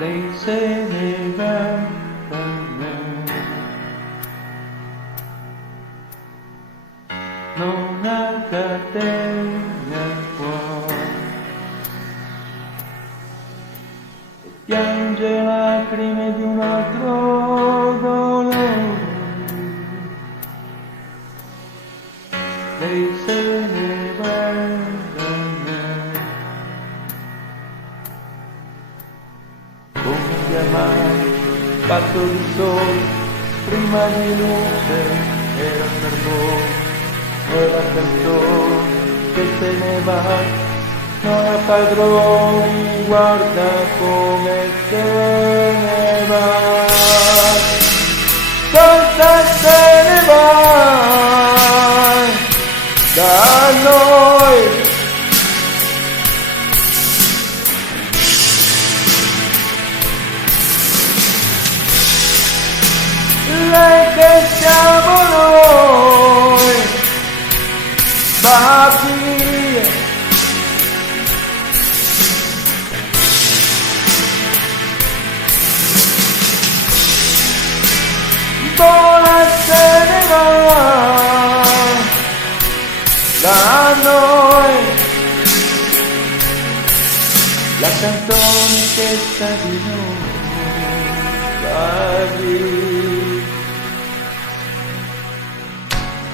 lei se ne va da me. Non ha catene al cuore e piange lacrime di un altro dolore. Lei se ne va da me. Come un diamante fatto di sole, prima di luce era per voi. Quella canzone che se ne va, non ha padroni, guarda come se ne va. Cosa se ne va da noi? Lei che siamo noi va via. Vola se ne va da noi. La canzone che sta di noi va via.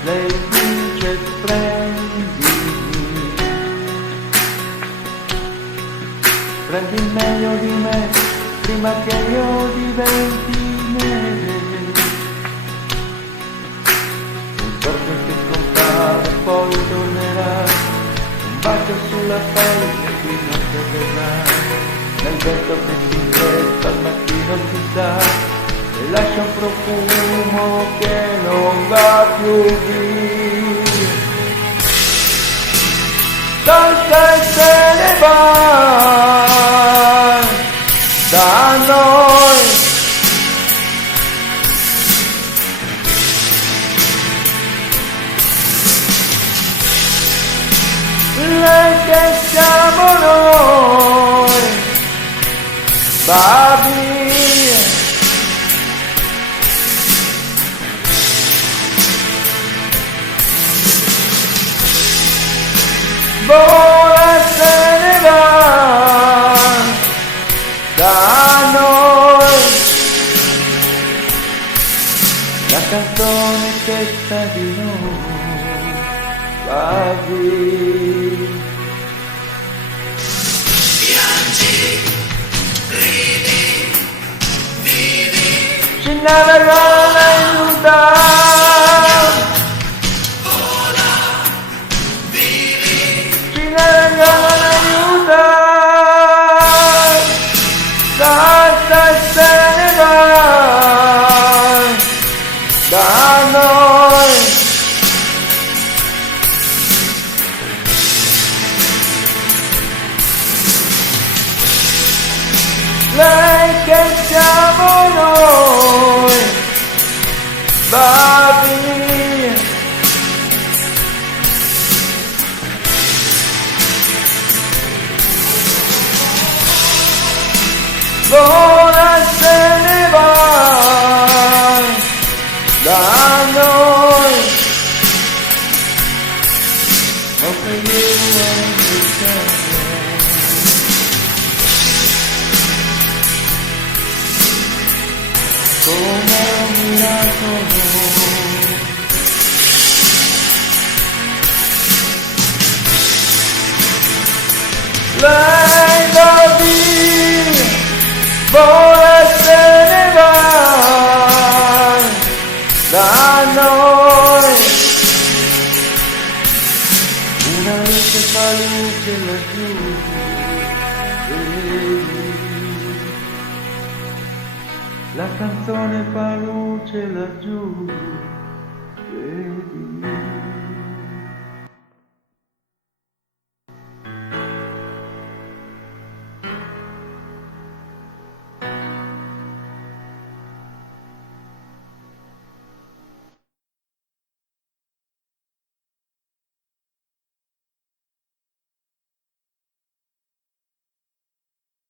Lei dice prendi il meglio di me prima che io diventi neve. Un sorso che scompare poi tornerà, un bacio sulla pelle qui non si vedrà, nel vento che si increspa al mattino si sa e lascia un profumo che non va più via. Cosa se ne va da noi? Lei che siamo noi va via. Vola se ne va da noi. La canzone che sta di noi va via. Piangi, ridi, vivi, Ci navegano aiuta. Cosa se ne va da noi? Lei che siamo noi va via. Vola se ne va da noi. Open you understand. Come un miracolo. Lei va via. Vola se ne va da noi. Una luce fa luce laggiù, vedi. La canzone fa luce laggiù, vedi.